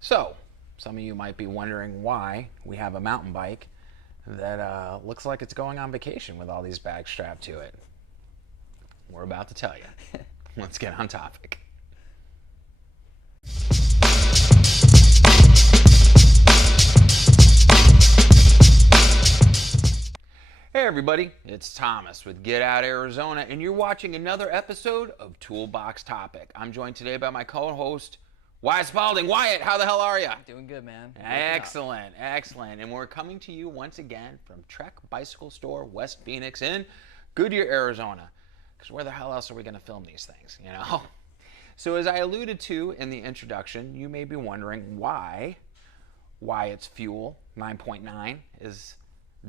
So, some of you might be wondering why we have a mountain bike that looks like it's going on vacation with all these bags strapped to it. We're about to tell you. Let's get on topic. Hey everybody, it's Thomas with Get Out Arizona, and you're watching another episode of Toolbox Topic. I'm joined today by my co-host, Wyatt Spalding. Wyatt, how the hell are you? Doing good, man. Excellent, excellent. And we're coming to you once again from Trek Bicycle Store, West Phoenix in Goodyear, Arizona. Because where the hell else are we going to film these things, you know? So as I alluded to in the introduction, you may be wondering why Wyatt's Fuel 9.9 is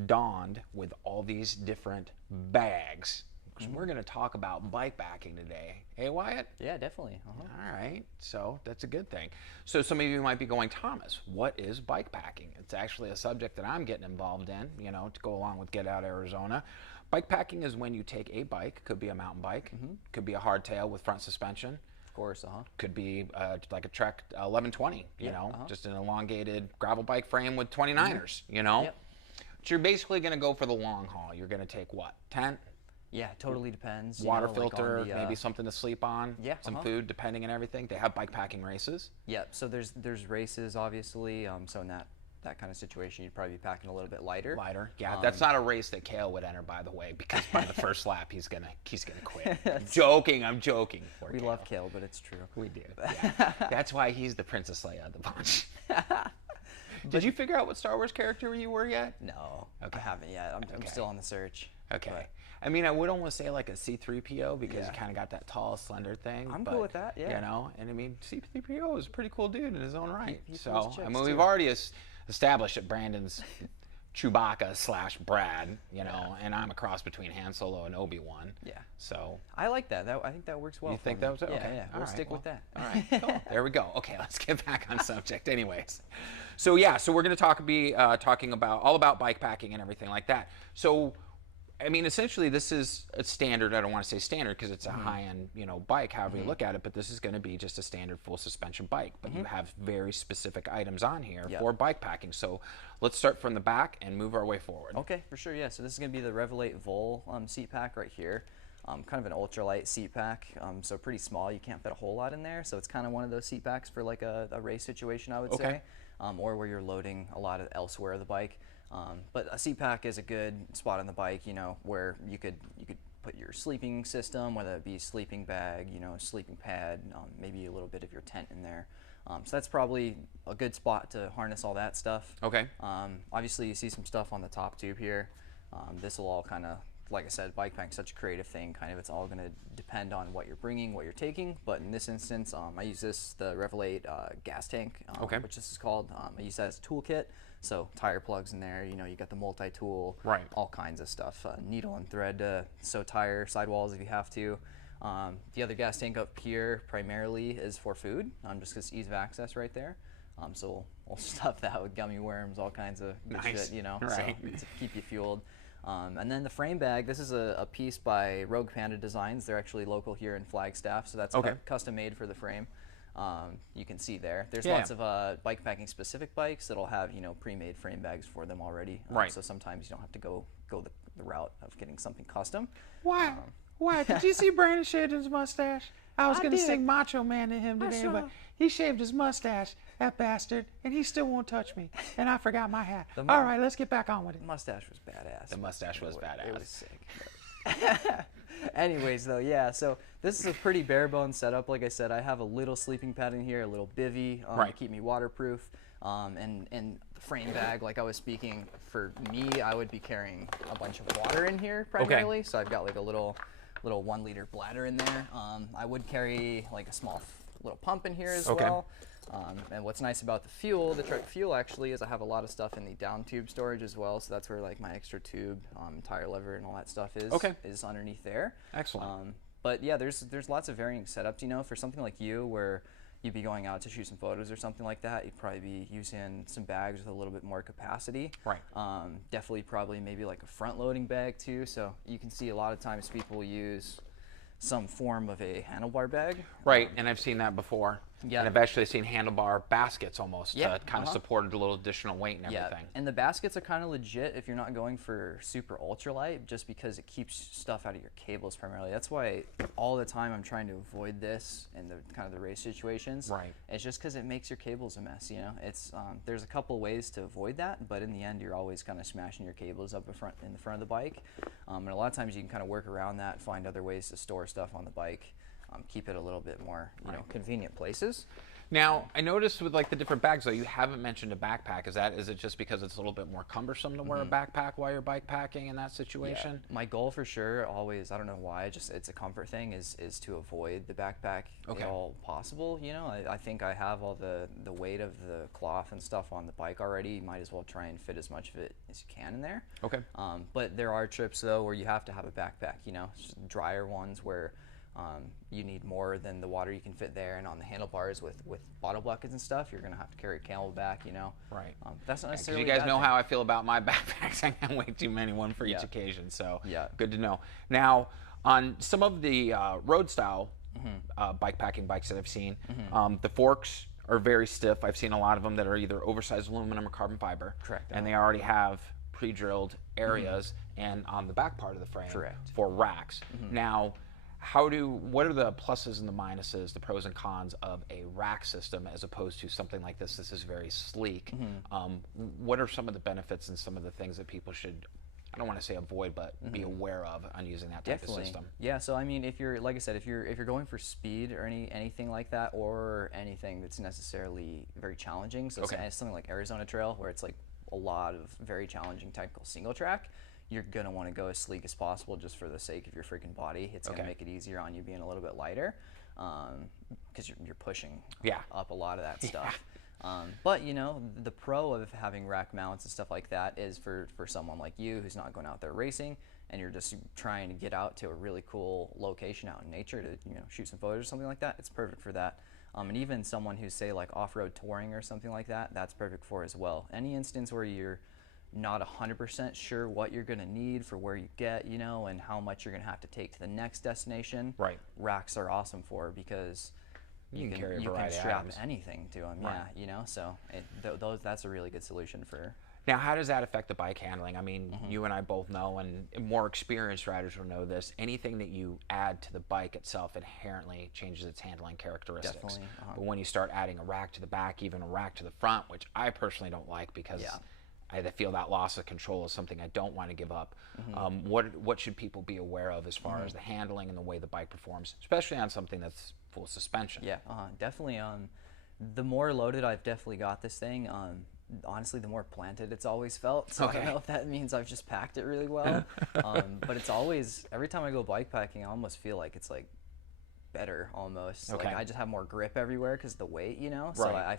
donned with all these different bags. Because we're going to talk about bikepacking today. Hey, Wyatt? Yeah, definitely. All right, so that's a good thing. So some of you might be going, Thomas, what is bikepacking? It's actually a subject that I'm getting involved in, you know, to go along with Get Out Arizona. Bikepacking is when you take a bike, could be a mountain bike, could be a hardtail with front suspension. Of course, Could be like a Trek 1120, you know, just an elongated gravel bike frame with 29ers, you know. Yep. But you're basically going to go for the long haul. You're going to take what? Tent? Yeah, totally depends. Water filter, maybe something to sleep on, yeah, some food, depending on everything. They have bikepacking races. Yep. So there's races, obviously. So in that kind of situation, you'd probably be packing a little bit lighter. Lighter, yeah. That's not a race that Kale would enter, by the way, because by the first lap he's gonna quit. I'm joking. Poor We Kale. love Kale, but it's true. We do. Yeah. That's why he's the Princess Leia of the bunch. Did you figure out what Star Wars character you were yet? No, Okay. I haven't yet. I'm still on the search. Okay. But I mean, I would almost say like a C-3PO because you kind of got that tall, slender thing. I'm cool with that, yeah. You know, and I mean, C-3PO is a pretty cool dude in his own right. He So, pulls I chicks, mean, we've too. already established that Brandon's Chewbacca / Brad, you know, and I'm a cross between Han Solo and Obi-Wan. Yeah. So, I like that. I think that works well. you for think me. that was okay? Yeah. All We'll right, stick with that. All right, cool. There we go. Okay, let's get back on subject. Anyways, so yeah, so we're going to be talking about all about bikepacking and everything like that. So, I mean, essentially, this is a standard. I don't want to say standard because it's a high-end, you know, bike. However you look at it, but this is going to be just a standard full suspension bike. But you have very specific items on here for bikepacking. So let's start from the back and move our way forward. Okay, for sure, yeah. So this is going to be the Revelate Vol seat pack right here. Kind of an ultralight seat pack, so pretty small. You can't fit a whole lot in there. So it's kind of one of those seat packs for like a race situation, I would say, or where you're loading a lot of elsewhere of the bike. But a seat pack is a good spot on the bike, you know, where you could put your sleeping system, whether it be sleeping bag, you know, sleeping pad, maybe a little bit of your tent in there. So that's probably a good spot to harness all that stuff. Okay. Obviously, you see some stuff on the top tube here. This will all kind of, like I said, bikepacking is such a creative thing. Kind of, it's all going to depend on what you're bringing, what you're taking. But in this instance, I use the Revelate gas tank, which this is called. I use that as a toolkit. So tire plugs in there. You know, you got the multi-tool, all kinds of stuff. Needle and thread to sew tire sidewalls if you have to. The other gas tank up here primarily is for food, just because ease of access right there. So we'll stuff that with gummy worms, all kinds of good shit, you know, so to keep you fueled. And then the frame bag, this is a piece by Rogue Panda Designs. They're actually local here in Flagstaff, so that's custom made for the frame. You can see there. There's lots of bikepacking specific bikes that'll have, you know, pre-made frame bags for them already. So sometimes you don't have to go the route of getting something custom. Why? Did you see Brandon shaved his mustache? I was going to sing Macho Man to him today, but he shaved his mustache, that bastard, and he still won't touch me. And I forgot my hat. All right, let's get back on with it. The mustache was badass. The mustache was badass. It was sick. Anyways, though, yeah, so this is a pretty bare bones setup. Like I said, I have a little sleeping pad in here, a little bivvy to keep me waterproof, and the frame bag, like I was speaking, for me, I would be carrying a bunch of water in here primarily. So I've got like a little 1 liter bladder in there. I would carry like a small little pump in here as well. And what's nice about the fuel, the Trek fuel actually, is I have a lot of stuff in the down tube storage as well. So that's where like my extra tube, tire lever, and all that stuff is underneath there. Excellent. But yeah, there's lots of varying setups. You know, for something like you where you'd be going out to shoot some photos or something like that, you'd probably be using some bags with a little bit more capacity. Definitely probably maybe like a front loading bag too. So you can see a lot of times people use some form of a handlebar bag. Right, and I've seen that before. Yeah. And eventually I've seen handlebar baskets almost Yeah, to kind of support a little additional weight and everything. And the baskets are kind of legit if you're not going for super ultralight, just because it keeps stuff out of your cables primarily. That's why all the time I'm trying to avoid this in the kind of the race situations. Right. It's just because it makes your cables a mess. You know, it's there's a couple of ways to avoid that, but in the end, you're always kind of smashing your cables up in the front of the bike. And a lot of times you can kind of work around that, find other ways to store stuff on the bike. Keep it a little bit more, you know, convenient places. Now, I noticed with like the different bags though, you haven't mentioned a backpack. Is it just because it's a little bit more cumbersome to wear a backpack while you're bike packing in that situation? My goal for sure always, I don't know why, just it's a comfort thing, is to avoid the backpack if all possible. You know, I think I have all the weight of the cloth and stuff on the bike already. You might as well try and fit as much of it as you can in there. Okay. But there are trips though where you have to have a backpack, you know, drier ones where you need more than the water you can fit there, and on the handlebars with bottle buckets and stuff, you're gonna have to carry a Camelback, you know. Right. That's not necessarily. You guys know how I feel about my backpacks. I have way too many, one for each occasion. So good to know. Now, on some of the road style bike packing bikes that I've seen, the forks are very stiff. I've seen a lot of them that are either oversized aluminum or carbon fiber. Correct. And they already have pre-drilled areas and on the back part of the frame for racks. Now, what are the pluses and the minuses, the pros and cons of a rack system as opposed to something like this? This is very sleek. What are some of the benefits and some of the things that people should, I don't want to say avoid, but be aware of on using that type of system? Yeah, so I mean, if you're, like I said, if you're going for speed or anything like that, or anything that's necessarily very challenging, so something like Arizona Trail, where it's like a lot of very challenging technical single track, you're gonna want to go as sleek as possible just for the sake of your freaking body. It's gonna make it easier on you being a little bit lighter, because you're pushing up a lot of that stuff. But you know, the pro of having rack mounts and stuff like that is for someone like you who's not going out there racing and you're just trying to get out to a really cool location out in nature to, you know, shoot some photos or something like that. It's perfect for that. And even someone who's, say, like off-road touring or something like that, that's perfect for as well. Any instance where you're not 100% sure what you're going to need for where you get, you know, and how much you're going to have to take to the next destination, racks are awesome for, because you can strap anything to them. You know, so that's a really good solution for. Now, how does that affect the bike handling? I mean, you and I both know, and more experienced riders will know this, anything that you add to the bike itself inherently changes its handling characteristics. Definitely. But when you start adding a rack to the back, even a rack to the front, which I personally don't like because I feel that loss of control is something I don't want to give up. What should people be aware of as far as the handling and the way the bike performs, especially on something that's full suspension? Yeah, definitely. The more loaded I've definitely got this thing, honestly, the more planted it's always felt. So I don't know if that means I've just packed it really well. But it's always, every time I go bike packing, I almost feel like it's like better almost. Like I just have more grip everywhere because the weight, you know. So I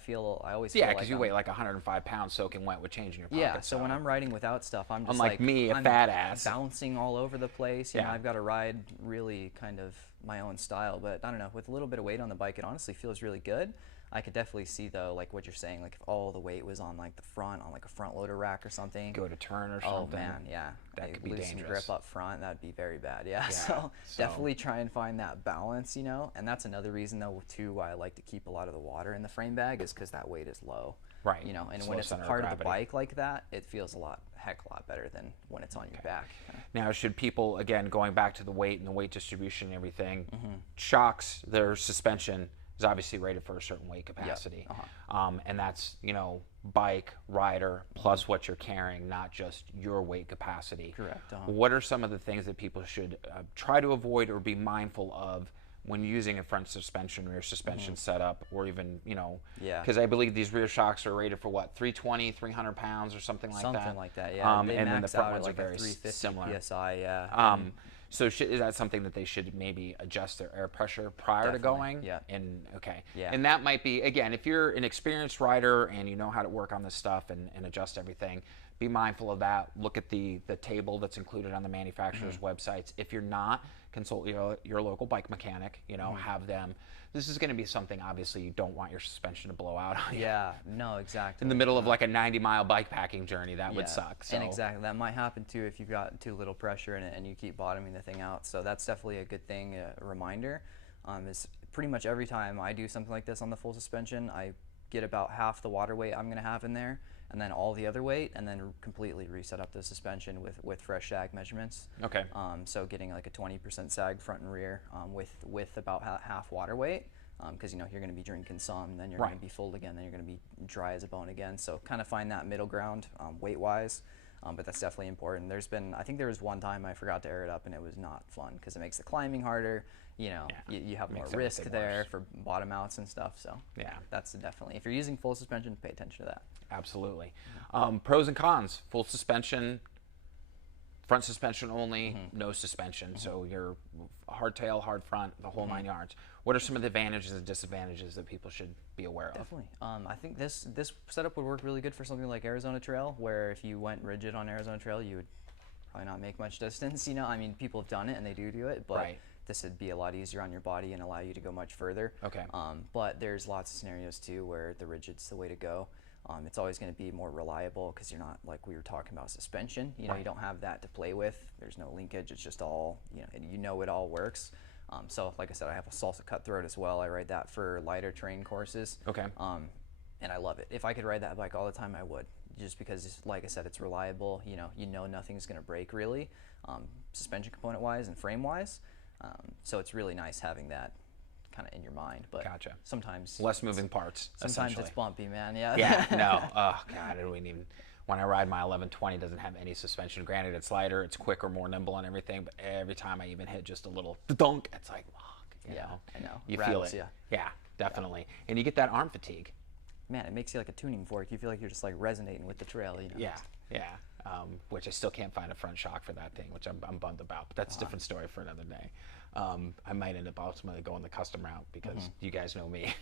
always feel like because you weigh like 105 pounds soaking wet with change in your pocket. Yeah, so when I'm riding without stuff, I'm just unlike me, a fat ass, bouncing all over the place. You know, I've got to ride really kind of my own style. But I don't know, with a little bit of weight on the bike, it honestly feels really good. I could definitely see though, like what you're saying, like if all the weight was on like the front, on like a front loader rack or something. Go to turn or something. Oh man, yeah. That could be lose dangerous. Some grip up front, that'd be very bad. Yeah. So definitely try and find that balance, you know. And that's another reason though too why I like to keep a lot of the water in the frame bag, is because that weight is low. Right. You know, and when it's a part of the bike like that, it feels a heck a lot better than when it's on your back. Now, should people, again, going back to the weight and the weight distribution and everything, shocks, their suspension is obviously rated for a certain weight capacity. And that's, you know, bike, rider, plus what you're carrying, not just your weight capacity. Correct. What are some of the things that people should try to avoid or be mindful of when using a front suspension, rear suspension setup, or even, you know, because I believe these rear shocks are rated for what, 320, 300 pounds or something like that? Something like that, yeah. And then the front ones are very similar. PSI, yeah. So is that something that they should maybe adjust their air pressure prior to going? Yeah. And and that might be, again, if you're an experienced rider and you know how to work on this stuff and adjust everything, be mindful of that. Look at the table that's included on the manufacturer's websites. If you're not, consult your local bike mechanic, you know, have them. This is going to be something, obviously, you don't want your suspension to blow out on you. Yeah, no, exactly. In the middle of like a 90-mile bike packing journey, that would suck. So. And exactly, that might happen too if you've got too little pressure in it and you keep bottoming the thing out. So that's definitely a good thing, a reminder. is pretty much every time I do something like this on the full suspension, I get about half the water weight I'm going to have in there, and then all the other weight, and then completely reset up the suspension with fresh sag measurements. Okay. So getting like a 20% sag front and rear with about half water weight, because you're going to be drinking some, then you're going to be full again, then you're going to be dry as a bone again. So kind of find that middle ground weight-wise. But that's definitely important. I think there was one time I forgot to air it up, and it was not fun because it makes the climbing harder. You have more risk there for bottom outs and stuff. So that's definitely, if you're using full suspension, pay attention to that. Absolutely. Pros and cons: full suspension, front suspension only, no suspension. So you're hardtail, hard front, the whole 9 yards. What are some of the advantages and disadvantages that people should be aware of? Definitely. I think this setup would work really good for something like Arizona Trail, where if you went rigid on Arizona Trail, you would probably not make much distance. I mean, people have done it and they do it, but this would be a lot easier on your body and allow you to go much further. Okay. But there's lots of scenarios too where the rigid's the way to go. It's always going to be more reliable because you're not, like we were talking about, suspension. You don't have that to play with. There's no linkage. It's just all, it all works. So like I said, I have a salsa cutthroat as well. I ride that for lighter terrain courses. Okay. And I love it. If I could ride that bike all the time, I would. Just because, like I said, it's reliable. Nothing's going to break really, suspension component wise and frame wise. So it's really nice having that kind of in your mind. But gotcha. Sometimes less moving parts. Sometimes it's bumpy, man. Yeah. Yeah. No. Oh God, I wouldn't even. When I ride my 1120, it doesn't have any suspension. Granted, it's lighter, it's quicker, more nimble and everything, but every time I even hit just a little dunk, it's like, fuck, you know? I know. You Rattles, feel it. Yeah, definitely. And you get that arm fatigue. Man, it makes you like a tuning fork. You feel like you're just like resonating with the trail, Yeah. Which I still can't find a front shock for that thing, which I'm bummed about, but that's a different story for another day. I might end up ultimately going the custom route because you guys know me.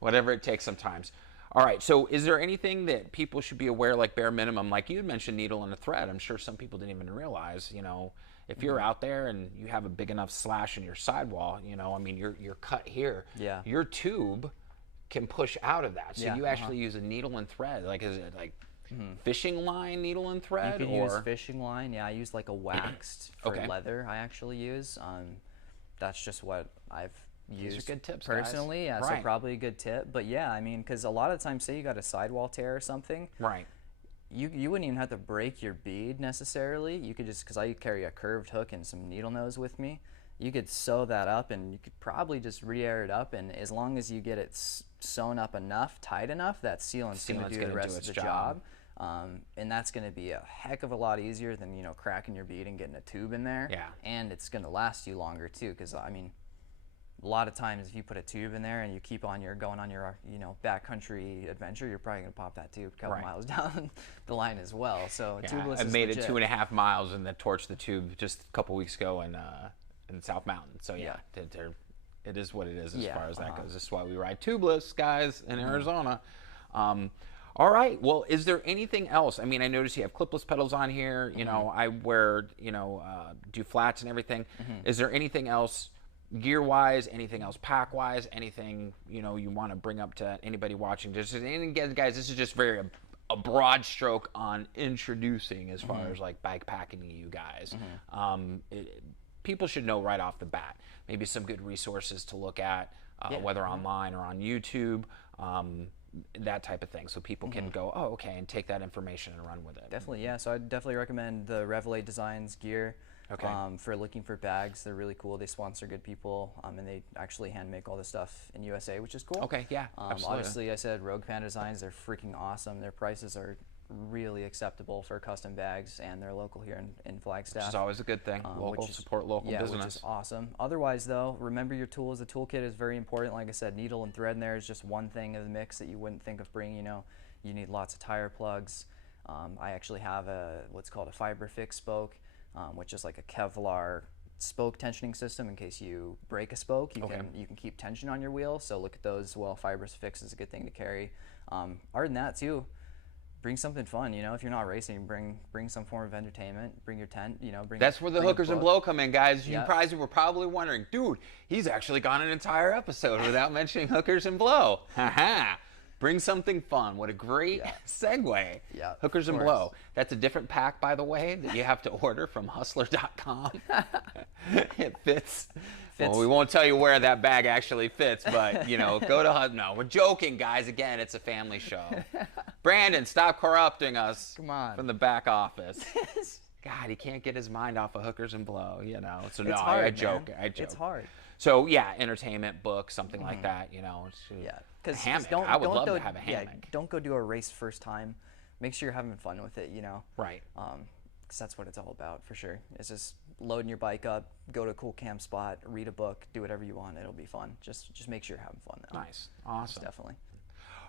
Whatever it takes sometimes. All right, so is there anything that people should be aware, like bare minimum? Like you had mentioned needle and a thread. I'm sure some people didn't even realize, if you're out there and you have a big enough slash in your sidewall, I mean, you're cut here. Yeah. Your tube can push out of that. So Yeah, you actually use a needle and thread. Like, is it like fishing line needle and You thread? could use fishing line. Yeah, I use like a waxed for leather. I actually use. That's just what I've used. These are good tips, personally. guys. Yeah, so probably a good tip. But yeah, I mean, because a lot of times, say you got a sidewall tear or something. Right. You wouldn't even have to break your bead necessarily. You could just, because I carry a curved hook and some needle nose with me, you could sew that up and you could probably just re-air it up, and as long as you get it sewn up enough, tight enough, that sealant's going to do the rest of the job. And that's going to be a heck of a lot easier than cracking your bead and getting a tube in there. Yeah. And it's going to last you longer too, because I mean, a lot of times if you put a tube in there and you keep on going on your backcountry adventure, you're probably going to pop that tube a couple miles down the line as well. So tubeless I is made legit. it 2.5 miles and then torched the tube just a couple weeks ago in South Mountain. So it is what it is as far as that goes. This is why we ride tubeless, guys, in Arizona. All right. Well, is there anything else? I mean, I noticed you have clipless pedals on here. I wear do flats and everything. Is there anything else gear-wise, anything else pack-wise, anything you want to bring up to anybody watching? And again, guys, this is just a broad stroke on introducing as far as like bikepacking to you guys. People should know right off the bat. Maybe some good resources to look at, whether online or on YouTube. That type of thing, so people can go, oh, okay, and take that information and run with it. Definitely, yeah. So I'd definitely recommend the Revelate Designs gear. Okay. For looking for bags, they're really cool. They sponsor good people, and they actually hand make all this stuff in USA, which is cool. Okay, yeah, absolutely. Obviously, I said Rogue Panda Designs. They're freaking awesome. Their prices are really acceptable for custom bags, and they're local here in Flagstaff. Which is always a good thing. Support local business. Which is awesome. Otherwise, though, remember your tools. The toolkit is very important. Like I said, needle and thread in there is just one thing of the mix that you wouldn't think of bringing. You need lots of tire plugs. I actually have what's called a fiber fix spoke, which is like a Kevlar spoke tensioning system in case you break a spoke. You can keep tension on your wheel. So look at those. Well, fiber fix is a good thing to carry. Other than that, too, bring something fun. If you're not racing, bring some form of entertainment. Bring your tent. That's where the hookers and blow come in, guys. You guys were probably wondering, dude, he's actually gone an entire episode without mentioning hookers and blow. Haha. Bring something fun. What a great segue. Yeah, Hookers of and course. Blow. That's a different pack, by the way, that you have to order from hustler.com. It fits. Well, we won't tell you where that bag actually fits, but, you know, go to No, we're joking, guys. Again, it's a family show. Brandon, stop corrupting us. Come on. From the back office. God, he can't get his mind off of Hookers and Blow, you know. So, no, It's hard, I joke. man. I joke. It's hard. So, yeah, entertainment, books, something like that, you know. Yeah, because I would love to have a yeah, hammock. don't go do a race first time. Make sure you're having fun with it, you know. Right. Because that's what it's all about, for sure. It's just loading your bike up, go to a cool camp spot, read a book, do whatever you want. It'll be fun. Just make sure you're having fun, though. Nice. Awesome. Definitely.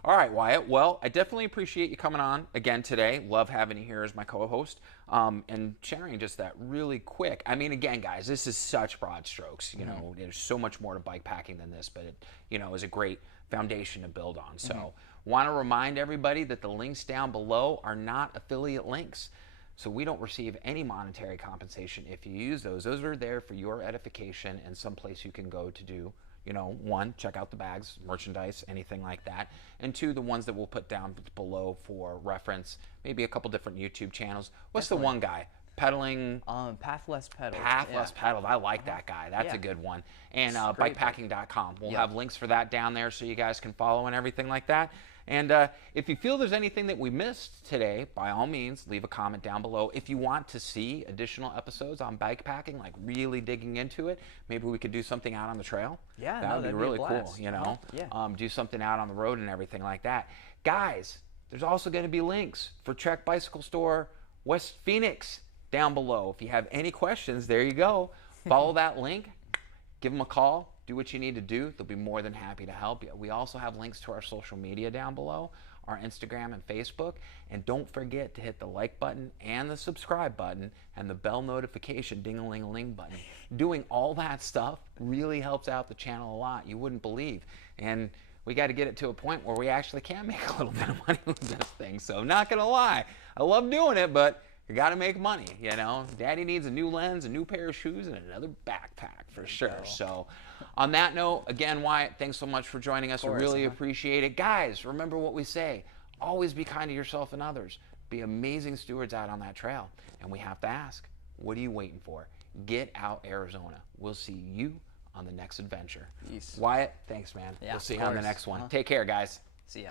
All right, Wyatt. Well, I definitely appreciate you coming on again today. Love having you here as my co-host and sharing just that really quick. I mean, again, guys, this is such broad strokes. You know, there's so much more to bike packing than this, but it, you know, is a great foundation to build on. So, want to remind everybody that the links down below are not affiliate links. So we don't receive any monetary compensation if you use those. Those are there for your edification and someplace you can go to do, you know, one, check out the bags, merchandise, anything like that. And two, the ones that we'll put down below for reference, maybe a couple different YouTube channels. What's the one guy? Pedaling? Pathless Pedal. Pathless Pedal. I like that guy. That's a good one. And bikepacking.com. We'll have links for that down there so you guys can follow and everything like that. And if you feel there's anything that we missed today, by all means, leave a comment down below. If you want to see additional episodes on bikepacking, like really digging into it, maybe we could do something out on the trail. Yeah, that would be really cool, you know? Yeah. Do something out on the road and everything like that. Guys, there's also going to be links for Trek Bicycle Store West Phoenix down below. If you have any questions, there you go. Follow that link. Give them a call. Do what you need to do. They'll be more than happy to help you. We also have links to our social media down below, our Instagram and Facebook. And don't forget to hit the like button and the subscribe button and the bell notification ding-a-ling-a-ling button. Doing all that stuff really helps out the channel a lot. You wouldn't believe. And we got to get it to a point where we actually can make a little bit of money with this thing. So I'm not going to lie. I love doing it, but you got to make money, you know. Daddy needs a new lens, a new pair of shoes, and another backpack for sure. So on that note, again, Wyatt, thanks so much for joining us. We really appreciate it. Guys, remember what we say. Always be kind to yourself and others. Be amazing stewards out on that trail. And we have to ask, what are you waiting for? Get out, Arizona. We'll see you on the next adventure. Peace. Wyatt, thanks, man. Yeah, we'll see you on the next one. Take care, guys. See ya.